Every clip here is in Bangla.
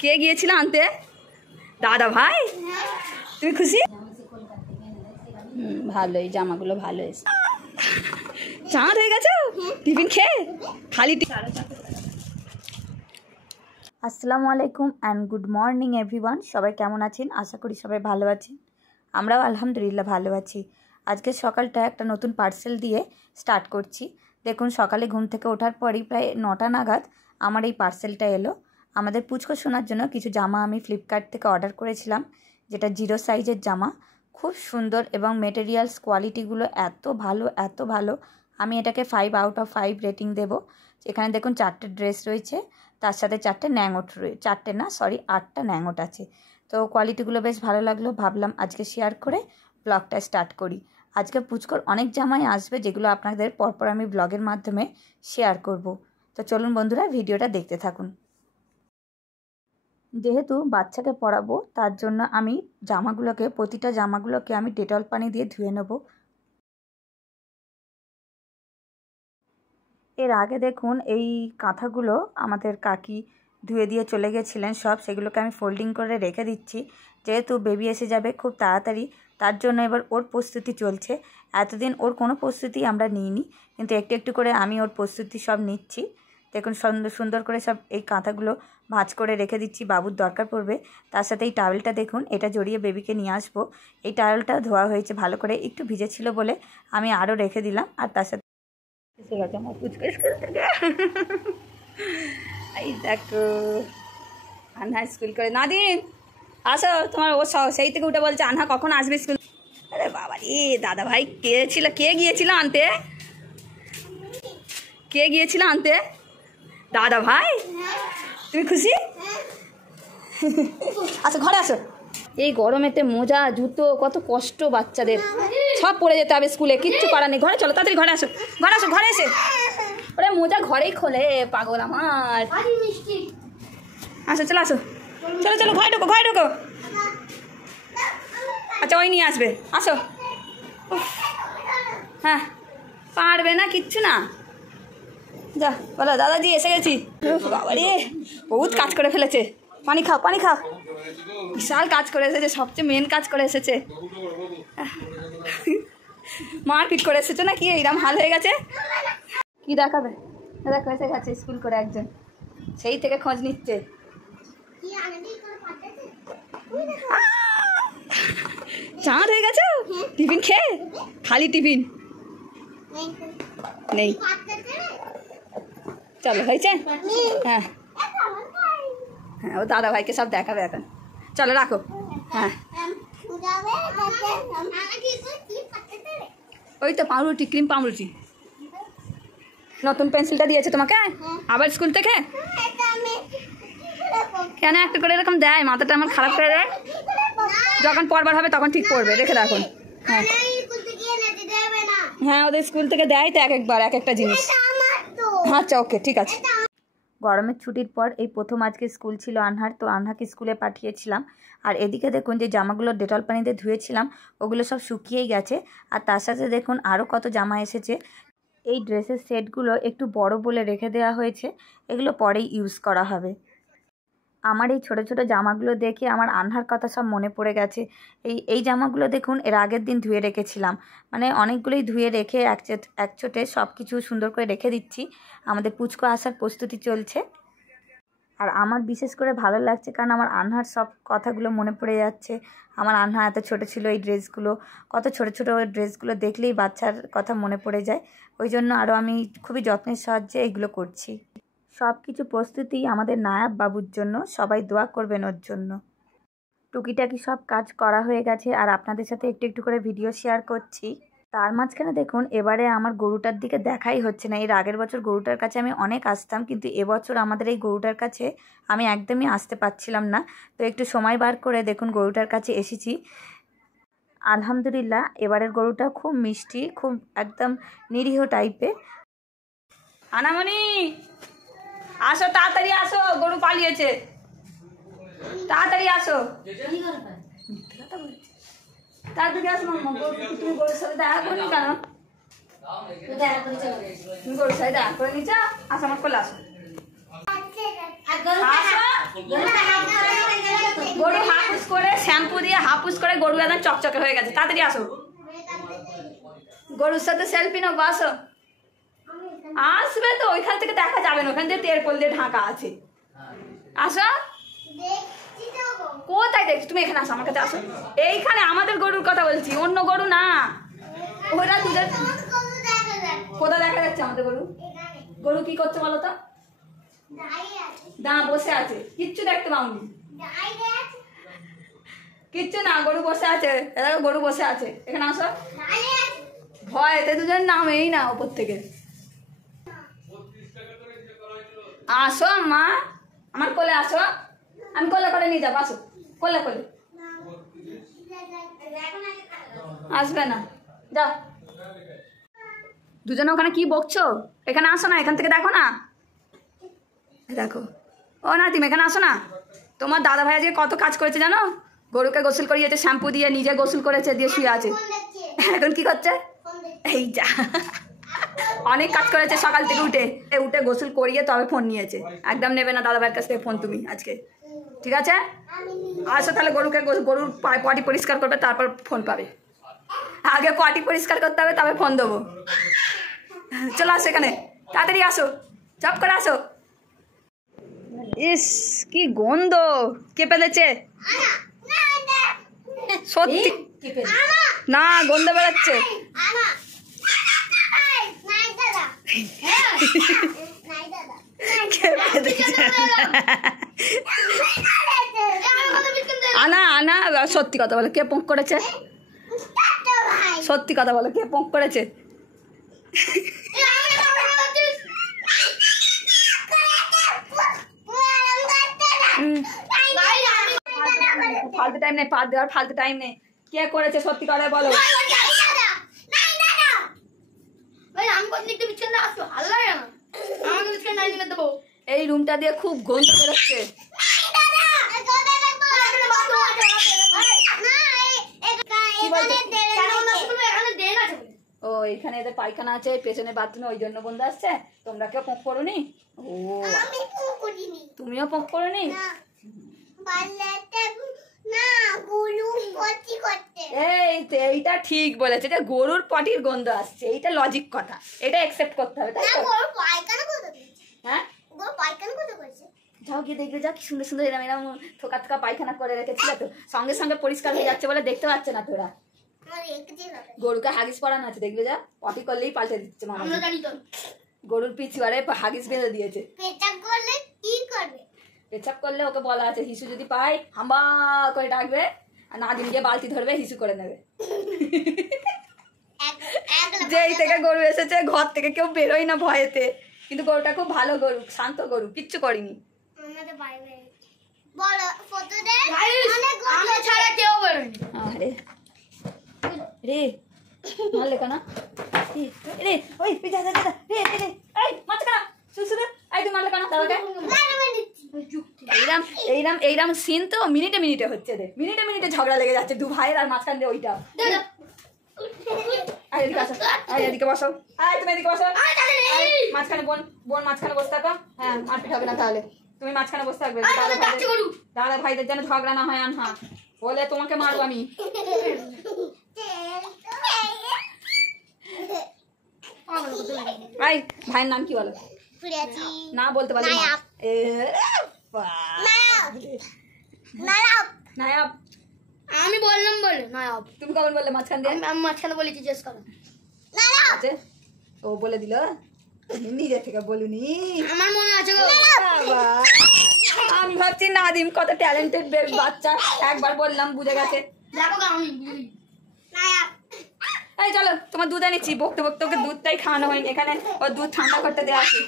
কে গিয়েছিল আনতে? দাদা ভাই? তুমি খুশি? ভালোই, জামাগুলো ভালো এসে। চাঁদ হয়ে গেছে টিফিন খেয়ে খালি। আসসালামু আলাইকুম অ্যান্ড গুড মর্নিং এভরিওয়ান। সবাই কেমন আছেন? আশা করি সবাই ভালো আছেন। আমরাও আলহামদুলিল্লাহ ভালো আছি। আজকে সকালটা একটা নতুন পার্সেল দিয়ে স্টার্ট করছি। দেখুন, সকালে ঘুম থেকে ওঠার পরই প্রায় 9টা নাগাদ আমার এই পার্সেলটা এলো। আমাদের পুচকো শোনার জন্য কিছু জামা আমি ফ্লিপকার্ট থেকে অর্ডার করেছিলাম, যেটা 0 সাইজের জামা। খুব সুন্দর এবং মেটেরিয়ালস কোয়ালিটিগুলো এত ভালো। আমি এটাকে 5 আউট অফ 5 রেটিং দেবো। এখানে দেখুন 4টে ড্রেস রয়েছে, তার সাথে 4টে ন্যাঙট রয়েছে। 4টে না, সরি 8টা ন্যাঙট আছে। তো কোয়ালিটিগুলো বেশ ভালো লাগলো, ভাবলাম আজকে শেয়ার করে ব্লগটা স্টার্ট করি। আজকে পুচকোর অনেক জামাই আসবে, যেগুলো আপনাদের পরপর আমি ব্লগের মাধ্যমে শেয়ার করব। তো চলুন বন্ধুরা, ভিডিওটা দেখতে থাকুন। যেহেতু বাচ্চাকে পরাবো, তার জন্য আমি প্রতিটা জামাগুলোকে আমি ডেটল পানি দিয়ে ধুয়ে নেব। এর আগে দেখুন, এই কাঁথাগুলো আমাদের কাকি ধুয়ে দিয়ে চলে গেছিলেন সব, সেগুলোকে আমি ফোল্ডিং করে রেখে দিচ্ছি। যেহেতু বেবি এসে যাবে খুব তাড়াতাড়ি, তার জন্য এবার ওর প্রস্তুতি চলছে। এতদিন ওর কোনো প্রস্তুতি আমরা নিইনি, কিন্তু একটু একটু করে আমি ওর প্রস্তুতি সব নিচ্ছি। দেখুন, সুন্দর করে সব এই কাঁথাগুলো ভাঁজ করে রেখে দিচ্ছি, বাবুর দরকার পড়বে। তার সাথে এই টাওয়েলটা দেখুন, এটা জড়িয়ে বেবিকে নিয়ে আসবো। এই টাওয়েলটা ধোয়া হয়েছে ভালো করে, একটু ভিজেছিল বলে আমি আরও রেখে দিলাম। আর তার সাথে এসে গেছে আমার পুচকো স্কুল থেকে। এই দেখো, আনহা স্কুল করে। নাদিন আসো, তোমার ও সেই থেকে উঠে বলছে আনহা কখন আসবে স্কুল। আরে বাবা রে, দাদা ভাই কে গিয়েছিল আনতে? কে গিয়েছিল আনতে? দাদা ভাই? তুমি খুশি? আচ্ছা ঘরে আসো। এই গরমেতে মোজা জুতো কত কষ্ট বাচ্চাদের, সব পরে যেতে হবে স্কুলে, কিচ্ছু করার নেই। ঘরে চলো, তাড়াতাড়ি ঘরে আসো, ঘরে এসে। ওরে মোজা ঘরেই খোলে, পাগল আমার। আসো, চলো ঘরে ঢোকো। আচ্ছা, ওই নিয়ে আসবে, আসো। হ্যাঁ, পারবে না, কিচ্ছু না। যা বলো, দাদাজি এসে গেছি। বাবা রে, বহুত কাজ করে ফেলেছে। পানি খাও। বিশাল কাজ করে এসেছে, সবচেয়ে মেন কাজ করে এসেছে। মারপিট করে এসেছে নাকি? এইরকম হাল হয়ে গেছে। কি দেখাবে? দেখো, এসে গেছে স্কুল করে একজন, সেই থেকে খোঁজ নিচ্ছে। চাঁদ হয়ে গেছে টিফিন খেয়ে খালি। টিফিন নেই, চলো হয়েছে। হ্যাঁ, ও দাদা ভাইকে সব দেখাবে এখন। চলো রাখো। হ্যাঁ, ওই তো পাউরুটি, ক্রিম পাউরুটি। নতুন পেন্সিলটা দিয়েছে তোমাকে আবার স্কুল থেকে? কেন একটা করে এরকম দেয়? মাথাটা আমার খারাপ করে দেয়। যখন পড়বার হবে তখন ঠিক পড়বে, দেখে রাখুন। হ্যাঁ, ওদের স্কুল থেকে দেয় তো একবার এক একটা জিনিস। আচ্ছা, ওকে, ঠিক আছে। গরমের ছুটির পর এই প্রথম আজকে স্কুল ছিল আনহার, তো আনহাকে স্কুলে পাঠিয়েছিলাম। আর এদিকে দেখুন, যে জামাগুলো ডেটল পানিতে ধুয়েছিলাম ওগুলো সব শুকিয়েই গেছে। আর তার সাথে দেখুন আরও কত জামা এসেছে। এই ড্রেসের সেটগুলো একটু বড় বলে রেখে দেওয়া হয়েছে, এগুলো পরেই ইউজ করা হবে। আমার এই ছোটো ছোটো জামাগুলো দেখে আমার আনহার কথা সব মনে পড়ে গেছে। এই জামাগুলো দেখুন, এর আগের দিন ধুয়ে রেখেছিলাম, মানে অনেকগুলোই ধুয়ে রেখে একচোটে সব কিছু সুন্দর করে রেখে দিচ্ছি। আমাদের পুচকো আসার প্রস্তুতি চলছে। আর আমার বিশেষ করে ভালো লাগছে, কারণ আমার আনহার সব কথাগুলো মনে পড়ে যাচ্ছে। আমার আনহা এত ছোটো ছিল, এই ড্রেসগুলো, কত ছোটো ড্রেসগুলো দেখলেই বাচ্চার কথা মনে পড়ে যায়। ওই জন্য আরও আমি খুবই যত্নের সাহায্যে এগুলো করছি। সব কিছু প্রস্তুতি আমাদের নায়াব বাবুর জন্য, সবাই দোয়া করবেন ওর জন্য। টুকিটাকি সব কাজ করা হয়ে গেছে, আর আপনাদের সাথে একটু একটু করে ভিডিও শেয়ার করছি। তার মাঝখানে দেখুন, এবারে আমার গরুটার দিকে দেখাই হচ্ছে না। এর আগের বছর গরুটার কাছে আমি অনেক আসতাম, কিন্তু এবছর আমাদের এই গরুটার কাছে আমি একদমই আসতে পারছিলাম না। তো একটু সময় বার করে দেখুন গরুটার কাছে এসেছি। আলহামদুলিল্লাহ, এবারের গরুটা খুব মিষ্টি, খুব একদম নিরীহ টাইপের। আনামনি আসো, তাড়াতাড়ি আসো, গরু পালিয়েছে, তাড়াতাড়ি আসো। তাড়াতাড়ি আসো মাম্মা, তুমি গরুর সাথে দেখা করনি কেন? তুমি গরুর সাথে দেখা করে নিচ্ছ? আসো আমার কোলে আসো। শ্যাম্পু দিয়ে হাপুস করে গরু একদম চকচকে হয়ে গেছে। তাড়াতাড়ি আসো, গরুর সাথে সেলফি নেবো, আসো। আসবে তো, ওইখান থেকে দেখা যাবে না, ওখান থেকে তেরপল দিয়ে ঢাকা আছে। আসো, কোথায় দেখছি? তুমি এখানে আসো, আমার কাছে আসো। এইখানে আমাদের গরুর কথা বলছি, অন্য গরু না। ওরা দুধের কোথায় দেখা যাচ্ছে আমাদের গরু? গরু কি করছে বলো তো? বসে আছে, কিচ্ছু দেখতে পাওনি, কিচ্ছু না, গরু বসে আছে। গরু বসে আছে, এখানে আসো। ভয়তে দুজন নামেই না ওপর থেকে। আসো মা, আমার কোলে আসো, আমি কোলে করে নিয়ে যাবো। আসো, কোলে কোলে। আসবে না, যাও। দুজনে ওখানে কি বকছো? এখানে আসো না, এখান থেকে দেখো না, দেখো। ও না, তুমি এখানে আসো না। তোমার দাদা ভাই আজকে কত কাজ করেছে জানো? গরুকে গোসল করিয়েছে শ্যাম্পু দিয়ে, নিজে গোসল করেছে, দিয়ে শুয়ে আছে। এখন কি করছে? এই যা, অনেক কাজ করেছে সকাল থেকে উঠে উঠে গোসল করিয়ে তবে ফোন নিয়েছে। একদম নেবে না দাদা ভাইয়ের কাছ থেকে ফোন তুমি আজকে, ঠিক আছে? আসো তাহলে, গরুর পটি পরিষ্কার করবে, তারপর ফোন পাবে। আগে পটি পরিষ্কার করতে হবে, তবে ফোন দেবো। চলো আসো এখানে, তাড়াতাড়ি আসো, চপ করে আসো। ইস, কি গন্ধ! কে পেলেছে? সত্যি না, গন্ধ বেরোচ্ছে। আনা আনা, সত্যি কথা বলো, কে পোঁক করেছে? সত্যি কথা বলো, কে পোঁক করেছে? ফালতু টাইম নেই, পাত দেওয়ার ফালতু টাইম নেই। কে করেছে সত্যি করে বলো। এই রুমটা দিয়ে খুব গন্ধ বেরোচ্ছে। ও, এখানে এদের পায়খানা আছে, পেছনে বাথরুমে, ওই জন্য গন্ধ আসছে। তোমরা কেউ পোঁক করোনি? ও, তুমিও পোঁক করোনি? এইটা ঠিক বলেছে, যে গরুর পটির গন্ধ আসছে, এইটা লজিক কথা, এটা একসেপ্ট করতে হবে, তাই তো? হ্যাঁ, যাও গিয়ে দেখবে, যাও কি সুন্দর সুন্দর এরম এরম থোকা থোকা পায়খানা করে রেখেছিল, তো সঙ্গে সঙ্গে পরিষ্কার হয়ে যাচ্ছে বলে দেখতে পাচ্ছে না তোরা। গরুকে হাগিস পরানো আছে, দেখবে, যা পটি করলেই পাল্টে দিচ্ছে মামা। গরুর পিছুয়ারে হাগিস বেঁধে দিয়েছে। পেছাব করলে ওকে বলা আছে, হিসু যদি পায় হাম্বা করে ডাকবে, আর না দিন গিয়ে বালতি ধরবে, হিসু করে নেবে। যেই থেকে গরু এসেছে ঘর থেকে কেউ বেরোয় না ভয়েতে, কিন্তু গরুটা খুব ভালো গরু, শান্ত গরু, কিচ্ছু করিনি। আরে রে, মারলে কেন রে? ওই পিছা রে রে রে, এই মাঝখানা সুসুরে, এই তুই মারলে কেন দাদাকে? এইরাম এইরাম এইরাম সিন তো মিনিটে মিনিটে হচ্ছে রে, মিনিটে মিনিটে ঝগড়া লেগে যাচ্ছে দু ভাইয়ের, আর মাঝখান দিয়ে ওইটা। এদিকে আসো, এদিকে বসো, তুমি এদিকে বসো। মাঝখানে বোন, বোন মাঝখানে বসে থাকো। হ্যাঁ, মারপিট হবে না তাহলে, তুমি মাঝখানে বসে থাকবে। দাদা ভাইদের যেন ঝগড়া না হয়। আনহা বলে তোমাকে মারবো আমি। ভাই, ভাইয়ের নাম কি বলো? না বলতে পারছি। নায়াব। আমি বললাম বলে নায়াব। তুমি কখন বললে মাঝখান দিয়ে? আমি মাঝখানে বলি, জিজ্ঞেস করো। ও বলে দিল, নিজে থেকে বলুনি। আমার মনে আছে। আমি ভাবছি নাদিম কত ট্যালেন্টেড বাচ্চা, একবার বললাম বুঝে গেছে। এই চলো, তোমার দুধ এনেছি। বকতে বকতে ওকে দুধটাই খাওয়ানো হয়নি, এখানে ওর দুধ ঠান্ডা করতে দেওয়া আছে।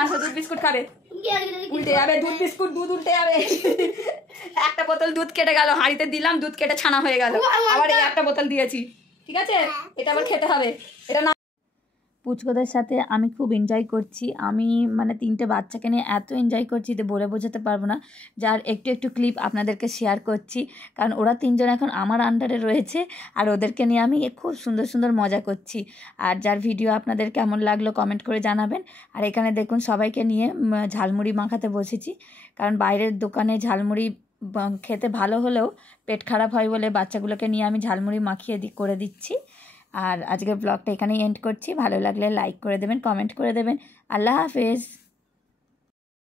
আচ্ছা, দুধ বিস্কুট খাবে? উল্টে যাবে দুধ বিস্কুট, দুধ উল্টে যাবে। একটা বোতল দুধ কেটে গেল, হাঁড়িতে দিলাম, দুধ কেটে ছানা হয়ে গেল। আবার এই একটা বোতল দিয়েছি, ঠিক আছে? এটা আবার খেতে হবে, এটা না। পুচকোদের সাথে আমি খুব এনজয় করছি। আমি মানে 3টে বাচ্চাকে নিয়ে এত এনজয় করছি যে বলে বোঝাতে পারবো না। যার একটু একটু ক্লিপ আপনাদেরকে শেয়ার করছি, কারণ ওরা 3জন এখন আমার আন্ডারে রয়েছে আর ওদেরকে নিয়ে আমি খুব সুন্দর সুন্দর মজা করছি। আর যার ভিডিও আপনাদের কেমন লাগলো কমেন্ট করে জানাবেন। আর এখানে দেখুন সবাইকে নিয়ে ঝালমুড়ি মাখাতে বসেছি, কারণ বাইরের দোকানে ঝালমুড়ি খেতে ভালো হলেও পেট খারাপ হয় বলে বাচ্চাগুলোকে নিয়ে আমি ঝালমুড়ি মাখিয়ে করে দিচ্ছি। আর আজকের ব্লগটা এখানেই এন্ড করছি। ভালো লাগলে লাইক করে দেবেন, কমেন্ট করে দেবেন। আল্লাহ হাফেজ।